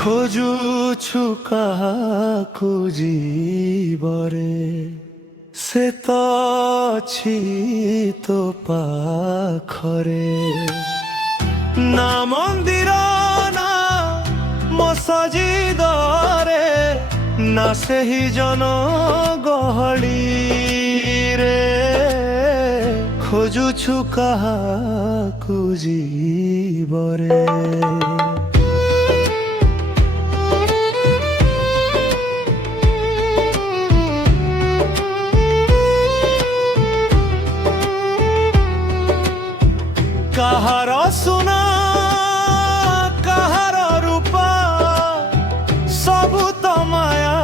ଖୋଜୁଛୁ କାହାକୁ ଜୀବରେ ସେ ତ ଅଛି ତୋ ପାଖରେ। ନା ମନ୍ଦିର ନା ମସଜିଦରେ ନା ସେହି ଜନ ଗହଳିରେ ଖୋଜୁଛୁ କାହାକୁ ଜୀବରେ। କାହାର ସୁନା କାହାର ରୂପା ସବୁ ତ ମାୟା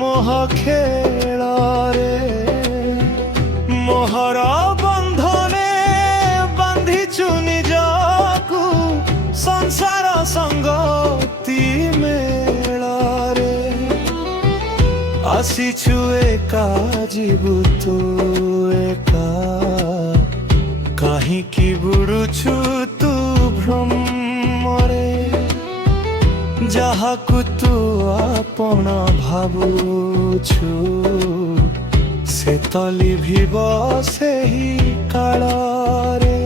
ମୋହ ଖେଳରେ। ମୋହର ବନ୍ଧନେ ବାନ୍ଧିଛୁ ନିଜକୁ ସଂସାର ସଙ୍ଗତି ମେଳରେ। ଆସିଛୁ ଏକା ଯିବୁ ତୁ ଏକା କାହିଁକି ବୁଡୁଛୁ ତୁ ଭ୍ରମରେ। ଯାହାକୁ ତୁ ଆପଣା ଭାବୁଛୁ ସେ ତ ଲିଭିବ ସେହି କାଳରେ।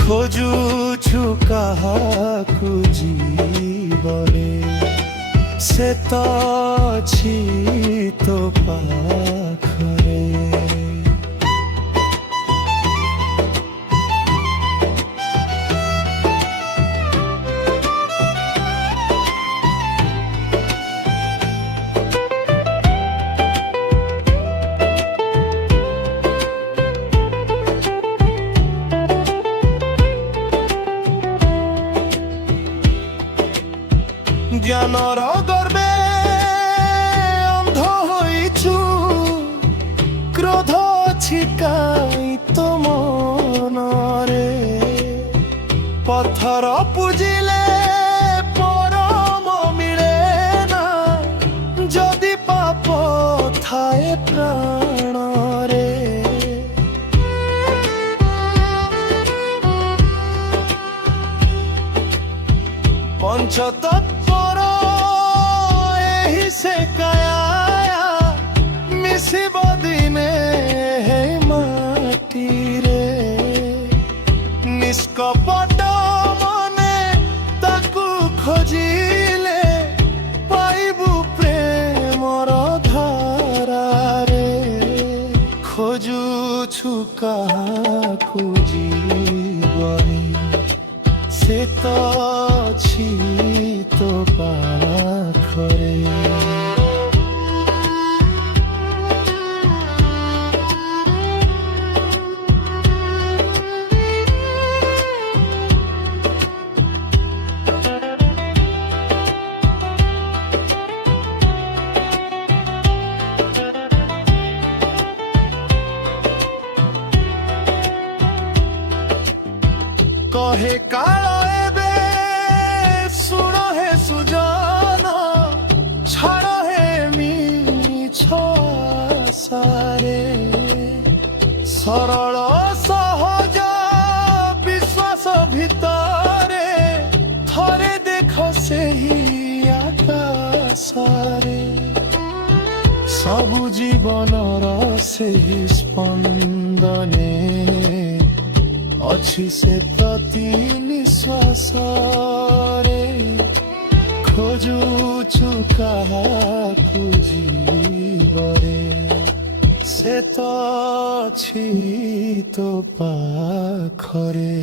ଖୋଜୁଛୁ କାହାକୁ ଜୀବରେ ସେ ତ ଅଛି ତୋ ପାଖରେ। জ্ঞানৰ গৰ্বে অন্ধ হৈছো ক্ৰোধ छिकाई তো মনৰে। পথৰ পুজিলে পৰম মিଳେ না যদি পাপ ଥାଏ প্ৰাণৰে। পঞ্চতত্বৰ ଏହି ସେ କାୟା ମିଶିବ ଦିନେ ହେ ମାଟିରେ। ନିଷ୍କପଟ ମନେ ତାକୁ ଖୋଜିଲେ ପାଇବୁ ପ୍ରେମର ଧାରାରେ। ଖୋଜୁଛୁ କାହାକୁ ଜୀବରେ ସେ ତ ଅଛି ତୋ ପାଖରେ। কহে কাଳ ଏବେ ଶୁଣ ହେ ସୁଜନ ଛାଡ଼ ହେ ମିଛ ଆଶାରେ। ସରଳ ସହଜ ବିଶ୍ୱାସ ଭିତରେ ଥରେ ଦେଖ ସେହି ଆକାଶରେ। ସବୁ ଜୀବନର ସେହି ସ୍ପନ୍ଦନେ ଅଛି ସେ ପ୍ରତି ନିଶ୍ୱାସରେ। ଖୋଜୁଛୁ କାହାକୁ ଜୀବରେ ସେ ତ ଅଛି ତୋ ପାଖରେ।